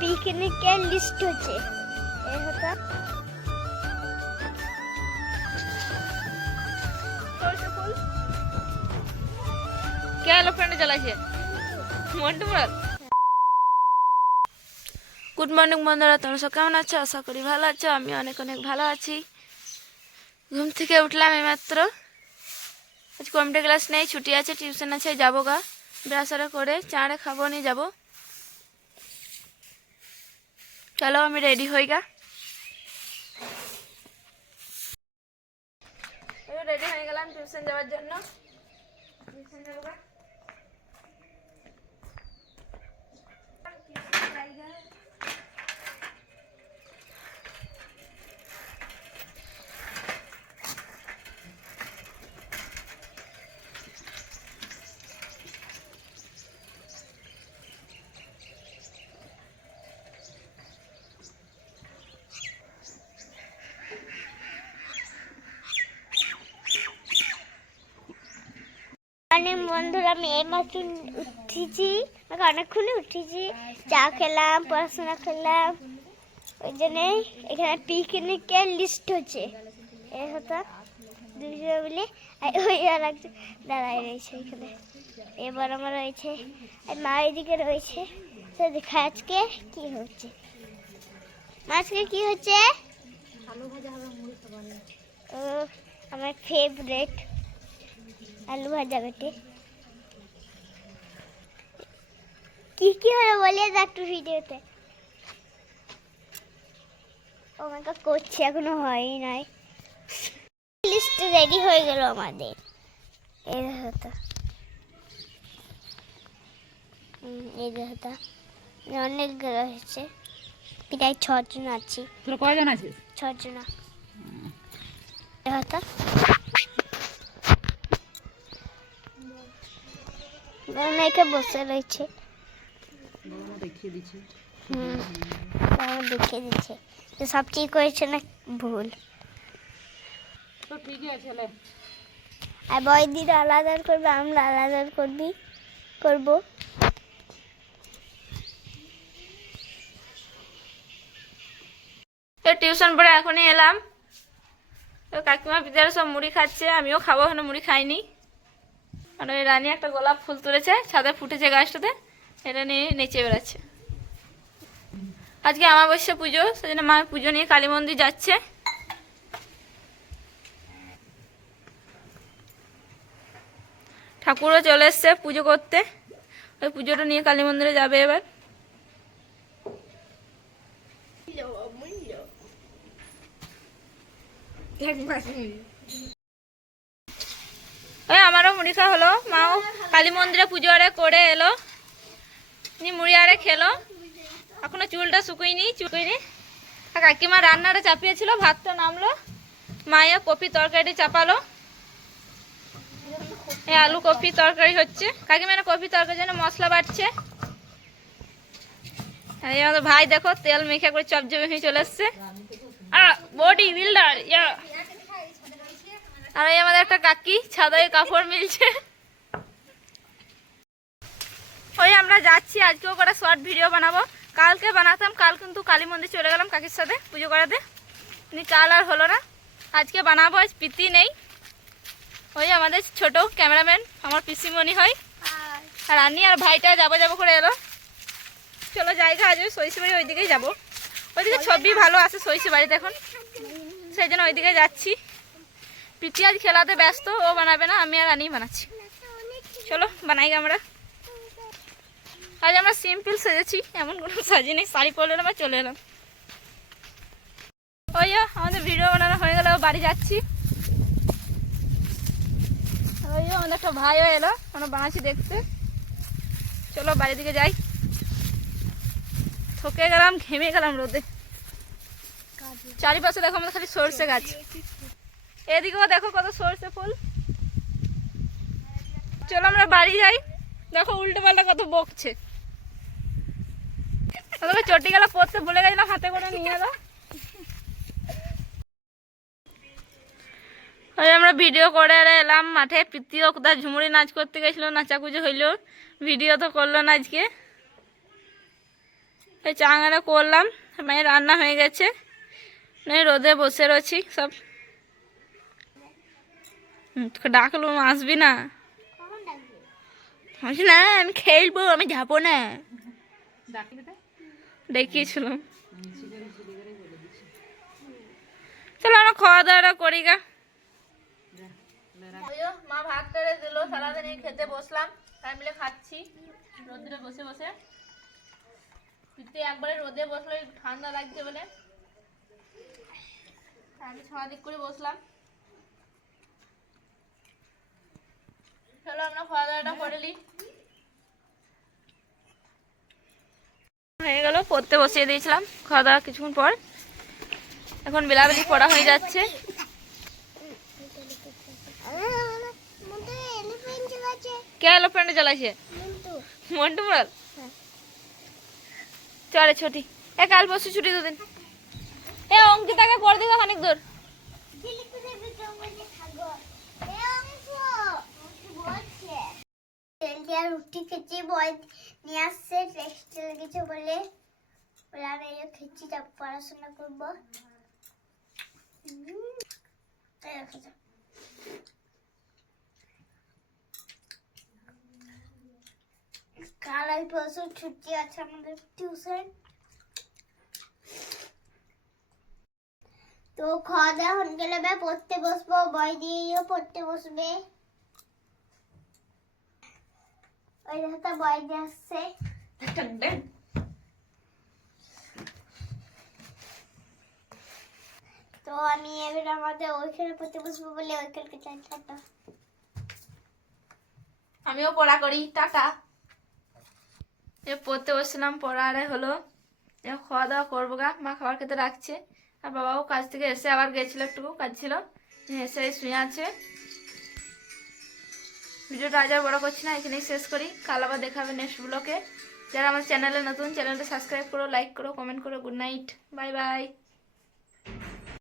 পিকনিকের লিস্ট হচ্ছে এ হতো কে এলোফ্রেন্টে চালাইছে মন্টু বল। গুড মর্নিং বন্ধুরা, তোমরা সব কেমন আছো? আশা করি ভালো আছো। আমি অনেক অনেক ভালো আছি। ঘুম থেকে উঠলাম এইমাত্র। আজ কম্পিউটার ক্লাস নেই, ছুটি আছে, টিউশন আছে, যাবো গা। ব্রাশারে করে চাঁড়ে খাবো নিয়ে যাবো। চলো আমি রেডি হই গা। রেডি হয়ে গেলাম টিউশন যাওয়ার জন্য। টিউশন যাবো গা। অনেক বন্ধুরা আমি এইমাত্র উঠেছি, অনেকক্ষণ উঠেছি, চা খেলাম, পড়াশোনা করলাম। ওই জন্যে এখানে পিকনিকের লিস্ট হচ্ছে এ হতো দুজন মিলে। ওই আর একজন দাঁড়ায় রয়েছে এখানে, এবার আমার রয়েছে আর মা এদিকে রয়েছে। তো দেখা আজকে কি হচ্ছে, আজকে কি হচ্ছে। আলু ভাজা হবে, মুড়ি খাবার। ও আমার ফেভারিট আলু ভাজা বেটে। কি কি হলো বলে একটু ভিডিওতে। ও আমাকে করছে, এখনো হয়ই নাই। লিস্ট রেডি হয়ে গেল আমাদের। এই হতো এই হতো অনেকগুলো হয়েছে, প্রায় 6 জন আছি। তোর কয়জন আছিস? 6 জন। এই হতো মেয়েকে বসে রয়েছে, দেখিয়ে দিচ্ছি। দেখিয়ে দিচ্ছে তো সব ঠিক হয়েছে না ভুল। তো ঠিকই আছে। আর বই দিদি আলাদা করবে, আমরা আলাদা করবো। তো টিউশন পড়ে এখনই এলাম। তো কাকিমা পিতারা সব মুড়ি খাচ্ছে, আমিও খাবো, এখনো মুড়ি খাইনি। আর ওই রানী একটা গোলাপ ফুল তুলেছে, ছাদে ফুটেছে গাছটাতে, এটা নিয়ে নেচে বেড়াচ্ছে। আজকে অমাবস্যা পুজো, সেজন্য মা পুজো নিয়ে কালী মন্দির যাচ্ছে। ঠাকুরও চলে এসছে পুজো করতে, ওই পুজোটা নিয়ে কালী মন্দিরে যাবে এবার। ওই আমারও মুড়ি খাওয়া হলো, মাও কালী মন্দিরে পুজো আরে করে এলো, মুড়ি আরে খেলো। এখনো চুলটা শুকুইনি। আর কাকিমা রান্নাটা চাপিয়েছিল, ভাতটা নামলো, মায়ের কপি তরকারি চাপালো। এই আলু কপি তরকারি হচ্ছে, কাকিমা কপি তরকারির জন্য মশলা বাটছে। আর এই আমাদের ভাই দেখো তেল মেখে করে চপজপে হয়ে চলে এসছে, বডি বিল্ডার। আর এই আমাদের একটা কাকি ছাদায় কাপড় মিলছে। ওই আমরা যাচ্ছি, আজকেও করে শর্ট ভিডিও বানাবো। কালকে বানাতাম, কাল কিন্তু কালী মন্দির চলে গেলাম কাকির সাথে পুজো করাতে, কাল আর হলো না। আজকে বানাবো, আজ প্রীতি নেই। ওই আমাদের ছোট ক্যামেরাম্যান আমার পিসিমণি হয়, আর রানি আর ভাইটা যাবো করে এলো। চলো জায়গা আছে সরিষে বাড়ি, ওইদিকেই যাবো। ওইদিকে ছবি ভালো আছে সরিষে বাড়িতে এখন, সেই জন্য ওইদিকে যাচ্ছি। প্রীতি আজ খেলাতে ব্যস্ত, ও বানাবে না, আমি আর রানি বানাচ্ছি। চলো বানাই আমরা। আজ আমরা সিম্পল সেজেছি, এমন কোনো সাজি নেই, শাড়ি পরে এলাম আর চলে এলাম। ওই আমাদের ভিডিও বানানো হয়ে গেল, বাড়ি যাচ্ছি। ওই আমাদের একটা ভাইও এলো, আমরা বানাচ্ছি দেখতে। চলো বাড়ির দিকে যাই। থকে গেলাম, ঘেমে গেলাম রোদে। চারিপাশে দেখো আমাদের খালি সরষে গাছ, এদিকেও দেখো কত সরষে ফুল। চলো আমরা বাড়ি যাই। দেখো উল্টো পাল্টা কত বকছে। চটি গেলা পড়তে ভুলে গেছিলাম, হাতে করে নিয়ে এলো। ওই আমরা ভিডিও করে এলাম মাঠে। প্রীতিও কোথায় ঝুমুরি নাচ করতে গেছিলো, নাচাকুচি হইলো, ভিডিও তো করলো না আজকে। এই চাঙাটা করলাম, মায়ের রান্না হয়ে গেছে, নয় রোদে বসে রয়েছি সব। তোকে ডাকলাম আসবি না? কখন ডাকবে? আসি না, আমি খেলবো, আমি যাবো না। ডাকবি তো? দেখিয়েছিলাম। শিকারি শিকারি বলে দিচ্ছি। চলো আমরা খাওয়া দাওয়াটা করি গা। যা, লে রাখ। মা ভাত করে দিল, সারাদিন এই খেতে বসলাম, তাই মিলে খাচ্ছি রোদে বসে বসে। পিতে একবারে রোদে বসলে ঠান্ডা লাগছে বলে আমি সারাদিক করে বসলাম। চলো আমরা খাওয়া দাওয়াটা করে নিই। হয়ে গেল, পড়তে বসিয়ে দিয়েছিলাম খাওয়া দাওয়া কিছুক্ষণ পর। এখন বেলাবেলি পড়া হয়ে যাচ্ছে। কে এলোফ্রেন্টে জ্বালাইছে? মন্টু মুরাল। চলে ছুটি, এ কাল পরশু ছুটি দুদিন। এ অঙ্কিতাকে করে দিও খানিক দূর। রুটি খেয়েছি, বই নিয়ে আসছে, টেক্সট লেগেছে বলে ওরা আমি খেয়েছি, তারপর পড়াশোনা করবো। কাল আর পরশু ছুটি আছে আমাদের টিউশন। তো খাওয়া দাওয়া হয়ে গেলে এবার পড়তে বসবো, বই দিয়েও পড়তে বসবে। ওই দেখো তো বই দিয়ে আসছে। তো আমি এবার আমাদের ওইখানে পড়তে বসবো বলে ওইখানকে চাই। টাটা। আমিও পড়া করি, টাটা। এ পড়তে বসছিলাম, পড়া আরে হলো, খাওয়া দাওয়া করবো গা। মা খাবার খেতে রাখছে, আর বাবাও কাজ থেকে এসে আবার গেছিল, একটু কাজ ছিল, এসে শুয়ে আছে। ভিডিওটা আজ আর বড় করছি না, এখানেই শেষ করি। কাল আবার দেখাবে নেক্সট ব্লগে। যারা আমার চ্যানেলে নতুন, চ্যানেলটা সাবস্ক্রাইব করো, লাইক করো, কমেন্ট করো। Good night, bye bye.